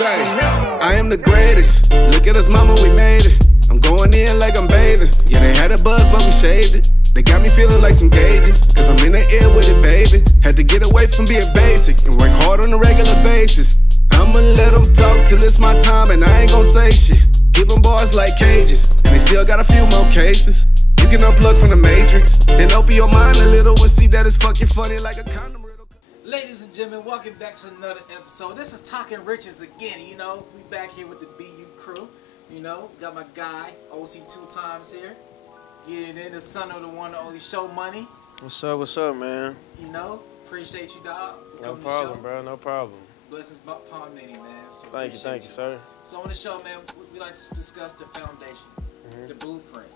Say, I am the greatest. Look at us, mama, we made it. I'm going in like I'm bathing. Yeah, they had a buzz, but we shaved it. They got me feeling like some gauges, cause I'm in the air with it, baby. Had to get away from being basic and work hard on a regular basis. I'ma let them talk till it's my time and I ain't gon' say shit. Give them bars like cages, and they still got a few more cases. You can unplug from the matrix, then open your mind a little and see that it's fucking funny like a condom riddle. Ladies and gentlemen, welcome back to another episode. This is Talking Riches again, you know. We back here with the BU crew, you know. Got my guy, OC 2 times here. Getting in the son of the one and only Show Money. What's up, man? You know, appreciate you, dog. No problem, bro, no problem. Blessings upon many, man. So thank you, sir. So on the show, man, we like to discuss the foundation, the blueprint.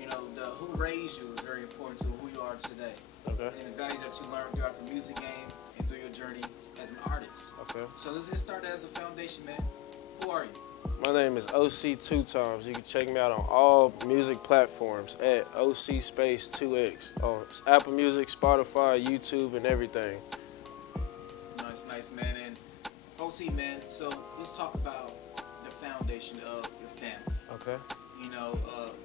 You know, who raised you is very important to who you are today. Okay. And the values that you learned throughout the music game and through your journey as an artist. Okay. So let's get started as a foundation, man. Who are you? My name is OC 2 times. You can check me out on all music platforms at OC space 2X on Apple Music, Spotify, YouTube, and everything. Nice, man. And OC, man, so let's talk about the foundation of your family. Okay. You know,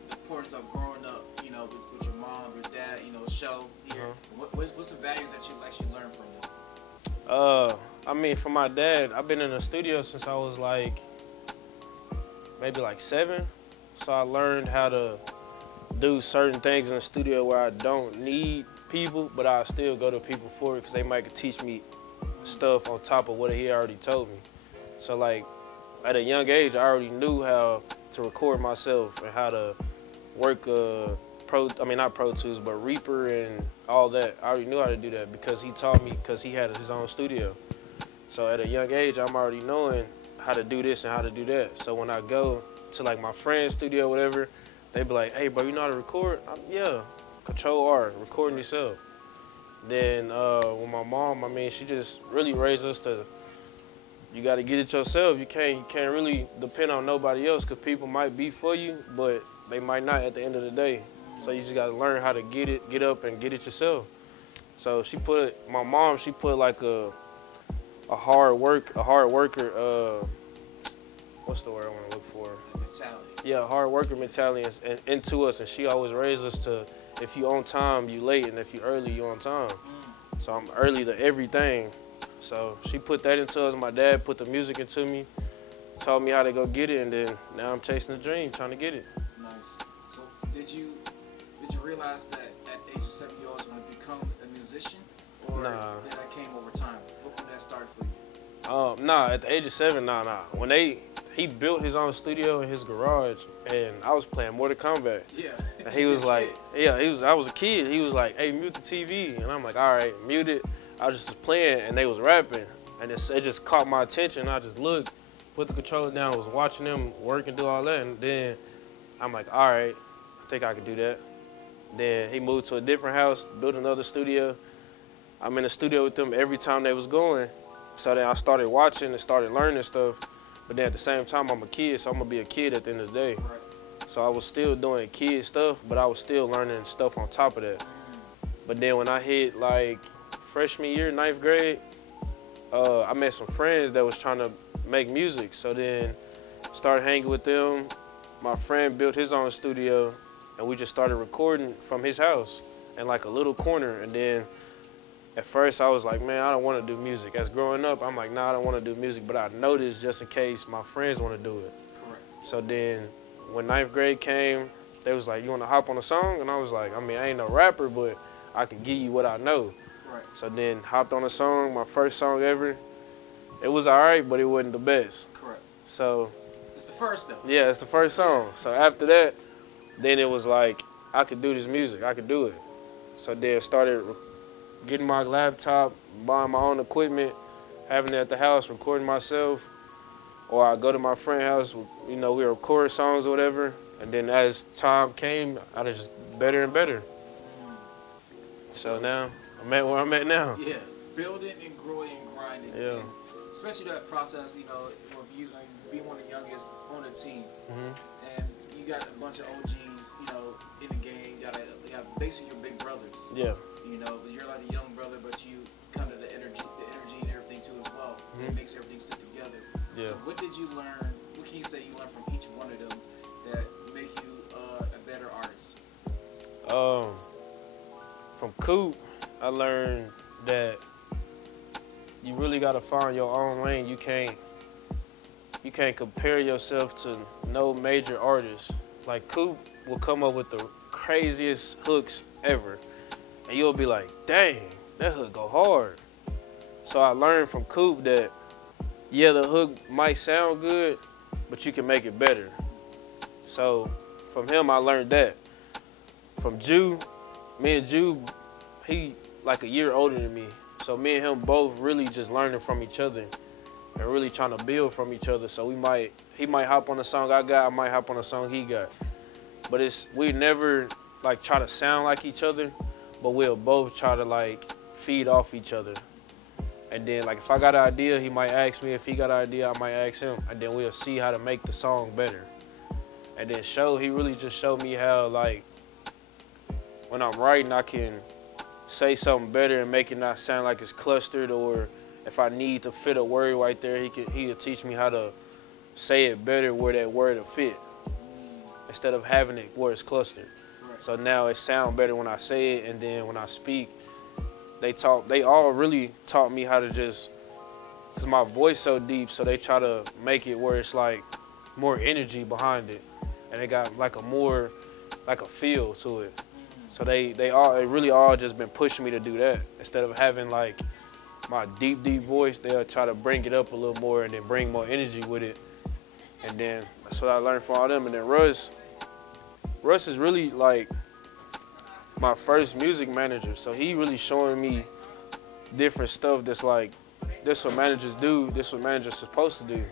the importance of growing up, you know, with your mom, your dad, you know, Show here. What's the values that you actually learned from them? I mean, from my dad, I've been in the studio since I was like, maybe like 7. So I learned how to do certain things in the studio where I don't need people, but I still go to people for it because they might teach me stuff on top of what he already told me. So like at a young age, I already knew how to record myself and how to work not Pro Tools, but Reaper and all that. I already knew how to do that because he taught me, because he had his own studio. So at a young age, I'm already knowing how to do this and how to do that. So when I go to like my friend's studio or whatever, they be like, hey bro, you know how to record? Yeah, Control R, recording yourself. Then with my mom, I mean, she just really raised us to, you got to get it yourself. You can't really depend on nobody else because people might be for you, but they might not at the end of the day. So you just got to learn how to get up and get it yourself. So my mom put like a hard worker, what's the word I want to look for? Mentality. Yeah, hard worker mentality into us, and she always raised us to, if you on time, you late, and if you early, you on time. So I'm early to everything. So she put that into us. My dad put the music into me, taught me how to go get it, and then now I'm chasing the dream, trying to get it. Nice. So did you realize that at the age of 7 you always want to become a musician, or did that came over time? When did that start for you? Nah, at the age of 7, nah. When he built his own studio in his garage, and I was playing Mortal Kombat. Yeah. And he was like, I was a kid. He was like, hey, mute the TV. And I'm like, all right, mute it. I was just playing, and they was rapping. And it just caught my attention. I just looked, put the controller down, was watching them work and do all that. And then I'm like, all right, I think I could do that. Then he moved to a different house, built another studio. I'm in the studio with them every time they was going. So then I started watching and started learning stuff. But then at the same time, I'm a kid, so I'm gonna be a kid at the end of the day. Right. So I was still doing kid stuff, but I was still learning stuff on top of that. But then when I hit like freshman year, 9th grade, I met some friends that was trying to make music. So then started hanging with them. My friend built his own studio, and we just started recording from his house in like a little corner. And then at first I was like, man, I don't want to do music. As growing up, I'm like, nah, I don't want to do music, but I noticed just in case my friends want to do it. Correct. So then when 9th grade came, they was like, you want to hop on a song? And I was like, I mean, I ain't no rapper, but I can give you what I know. Right. So then hopped on a song, my first song ever. It was all right, but it wasn't the best. Correct. So. It's the first though. Yeah, it's the first song. So after that, then it was like, I could do this music, I could do it. So then started getting my laptop, buying my own equipment, having it at the house, recording myself. Or I go to my friend's house, you know, we record songs or whatever. And then as time came, I was just better and better. So now, I'm at where I'm at now. Yeah, building and growing and grinding. Yeah. And especially that process, you know, if you like, be one of the youngest on the team, and you got a bunch of OGs, you know, in the game, you have basically your big brothers. Yeah. You know, you're like a young brother, but you kind of the energy and everything too as well. It makes everything stick together. Yeah. So what did you learn? What can you say you learned from each one of them that make you a better artist? From Coop, I learned that you really gotta find your own lane. You can't compare yourself to no major artist. Like Coop will come up with the craziest hooks ever, and you'll be like, dang, that hook go hard. So I learned from Coop that, yeah, the hook might sound good, but you can make it better. So from him, I learned that. From Jew, me and Jew, he like a year older than me. So me and him both really just learning from each other and really trying to build from each other. So he might hop on the song I got, I might hop on the song he got. But we never like try to sound like each other, but we'll both try to like feed off each other. And then like if I got an idea, he might ask me. If he got an idea, I might ask him. And then we'll see how to make the song better. And then he really just showed me how like when I'm writing, I can say something better and make it not sound like it's clustered, or if I need to fit a word right there, he'll teach me how to say it better where that word will fit, instead of having it where it's clustered. Right. So now it sounds better when I say it, and then when I speak, they all really taught me how to just, cause my voice so deep, so they try to make it where it's like more energy behind it, and they got like a feel to it. So they really all just been pushing me to do that. Instead of having like my deep voice, they'll try to bring it up a little more and then bring more energy with it. And then that's what I learned from all them. And then Russ is really like my first music manager. So he really showing me different stuff that's like, this what managers do, this what managers supposed to do.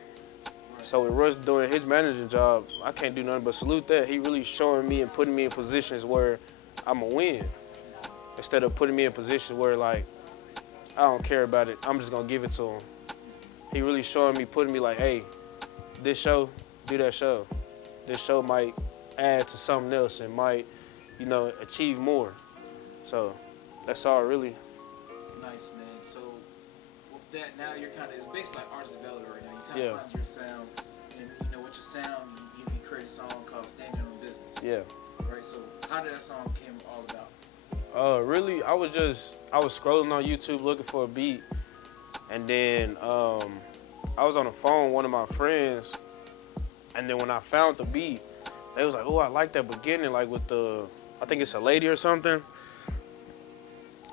So with Russ doing his managing job, I can't do nothing but salute that. He really showing me and putting me in positions where I'm a win, instead of putting me in positions where like, I don't care about it, I'm just gonna give it to him. He really showing me, putting me like, hey, this show, do that show. This show might add to something else and might, you know, achieve more. So that's all really. Nice, man. So with that, now you're kind of, it's basically like artist development right now. You kind of find your sound, and you know, with your sound, you create a song called Standing on Business. Yeah. Right, so how did that song came all about? Really, I was scrolling on YouTube looking for a beat, and then I was on the phone with one of my friends, and then when I found the beat, they was like, oh, I like that beginning, like with I think it's a lady or something,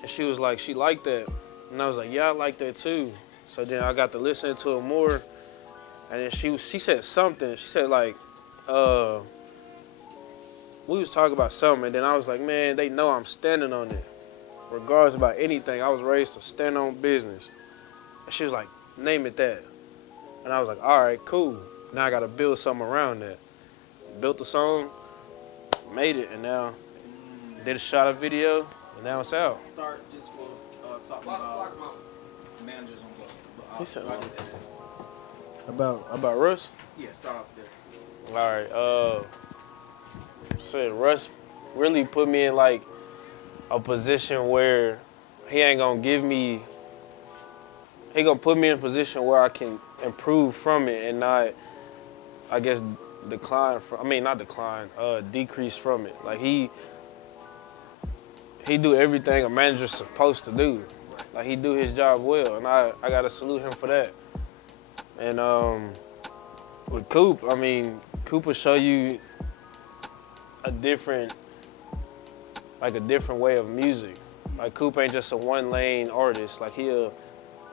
and she was like, she liked that, and I was like, yeah, I like that too. So then I got to listen to it more, and then she said something, she said like, we was talking about something, and then I was like, man, they know I'm standing on it. Regardless about anything, I was raised to stand on business. And she was like, name it that. And I was like, all right, cool. Now I gotta build something around that. Built the song, made it, and now did a shot of video, and now it's out. Start just with talking about managers on He said, about Russ? Yeah, start off there. All right, said Russ really put me in like a position where he ain't gonna give me, he gonna put me in a position where I can improve from it and not, I guess, decrease from it. Like he do everything a manager's supposed to do. Like he do his job well, and I gotta salute him for that. And with Coop, I mean, Coop will show you a different way of music. Like Coop ain't just a one lane artist. Like he'll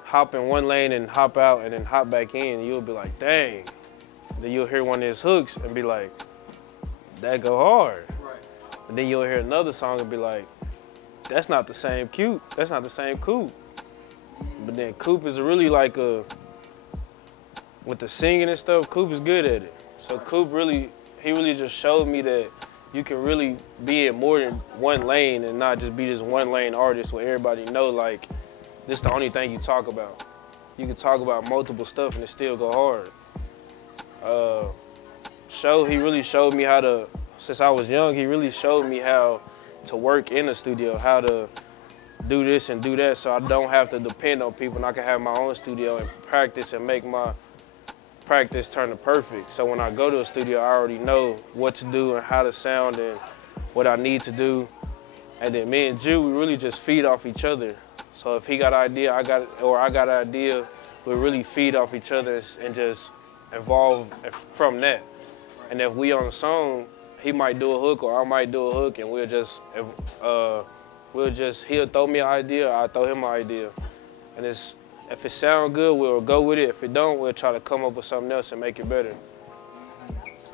hop in one lane and hop out and then hop back in, and you'll be like, dang. Then you'll hear one of his hooks and be like, that go hard. Right. And then you'll hear another song and be like, that's not the same Coop. That's not the same Coop. But then Coop is really like with the singing and stuff, Coop is good at it. So Coop he really just showed me that you can really be in more than one lane and not just be this one lane artist where everybody know like this the only thing you talk about. You can talk about multiple stuff and it still go hard. He really showed me how to, since I was young, he really showed me how to work in the studio, how to do this and do that so I don't have to depend on people and I can have my own studio and practice and make practice turned to perfect. So when I go to a studio, I already know what to do and how to sound and what I need to do. And then me and Jew, we really just feed off each other. So if he got an idea, I got an idea, we really feed off each other and just evolve from that. And if we on a song, he might do a hook or I might do a hook, and he'll throw me an idea, I'll throw him an idea. And if it sounds good, we'll go with it. If it don't, we'll try to come up with something else and make it better.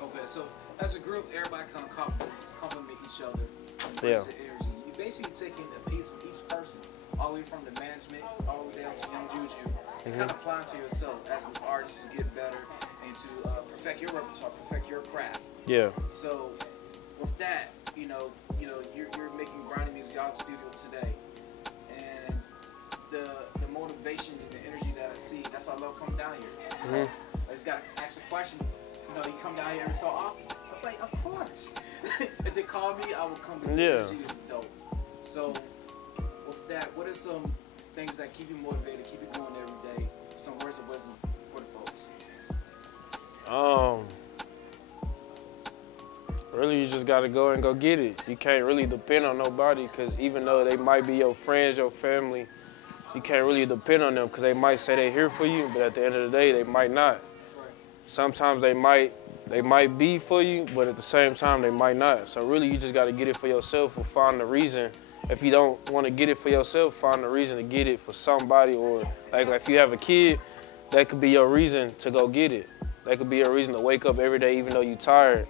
Okay, so as a group, everybody kind of compliment each other. Yeah. The energy. You basically taking a piece of each person, all the way from the management, all the way down to Young Juju, and kind of applying to yourself as an artist to get better and to perfect your repertoire, perfect your craft. Yeah. So with that, you're making grinding music out in the studio today, and the motivation and the energy that I see, that's why I love coming down here. I just gotta ask a question. You come down here every so often. I was like, of course. If they call me, I will come. Because the energy is dope. So with that, what are some things that keep you motivated, keep you going every day? Some words of wisdom for the folks. Really, you just gotta go and go get it. You can't really depend on nobody, because even though they might be your friends, your family, you can't really depend on them, because they might say they're here for you, but at the end of the day, they might not. Right. Sometimes they might be for you, but at the same time, they might not. So really, you just gotta get it for yourself or find the reason. If you don't want to get it for yourself, find a reason to get it for somebody. Or like if you have a kid, that could be your reason to go get it. That could be your reason to wake up every day even though you're tired,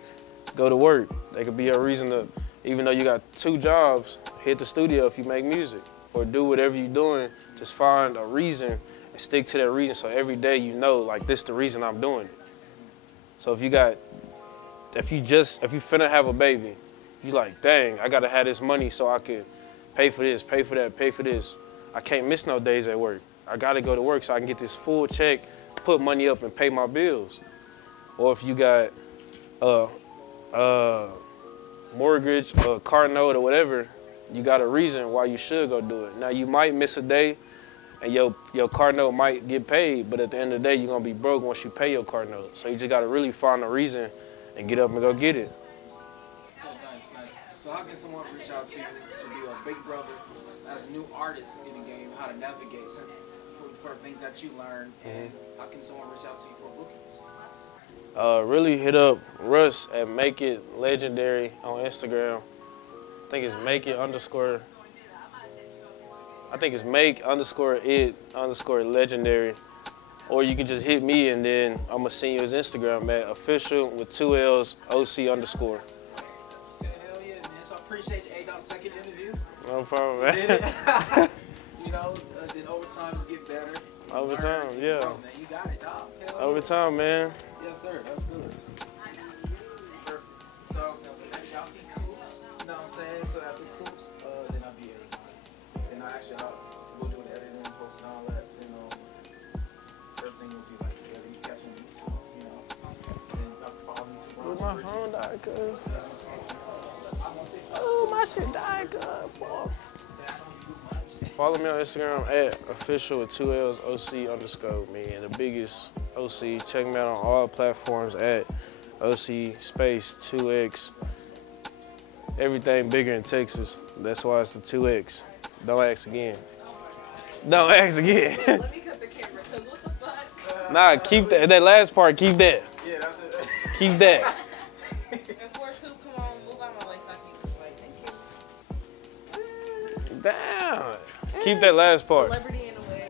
go to work. That could be your reason to, even though you got 2 jobs, hit the studio if you make music. Or do whatever you're doing, just find a reason and stick to that reason, so every day you know, like, this is the reason I'm doing it. So if you finna have a baby, you like, dang, I gotta have this money so I can pay for this, pay for that, pay for this. I can't miss no days at work. I gotta go to work so I can get this full check, put money up and pay my bills. Or if you got mortgage, a car note or whatever, you got a reason why you should go do it. Now you might miss a day and your car note might get paid, but at the end of the day, you're gonna be broke once you pay your car note. So you just gotta really find a reason and get up and go get it. Oh, nice, nice. So how can someone reach out to you to be a big brother as a new artist in the game, how to navigate for the things that you learned, and how can someone reach out to you for bookings? Really hit up Russ at Make It Legendary on Instagram. I think it's make_it_legendary. Or you can just hit me and then I'm gonna send you his Instagram at official with 2 L's OC_. Hell yeah, man. So I appreciate you. 8 second interview. No problem, man. Did it. Then overtime just get better. Overtime, yeah. Bro, man, you got it, dog. Overtime, man. Yes, sir. That's good. It's perfect. So next y'all see Coops. You know what I'm saying? So after Coops, then I'll be everybody's. Then we'll do the editing and post and all that. Then everything will be like together. You catch on YouTube, Then y'all can follow me too. My phone died, cuz. Oh, my shit died, cuz. Follow me on Instagram at official with 2 L's OC_, man. The biggest OC. Check me out on all platforms at OC space 2X. Everything bigger in Texas. That's why it's the 2X. Don't ask again. Don't ask again. Let me cut the camera, because what the fuck? Nah, keep that last part, keep that. Yeah, that's it. Keep that. Before Coop, come on, move out my way so I can use the light. Thank you. Damn. Keep that last part. Celebrity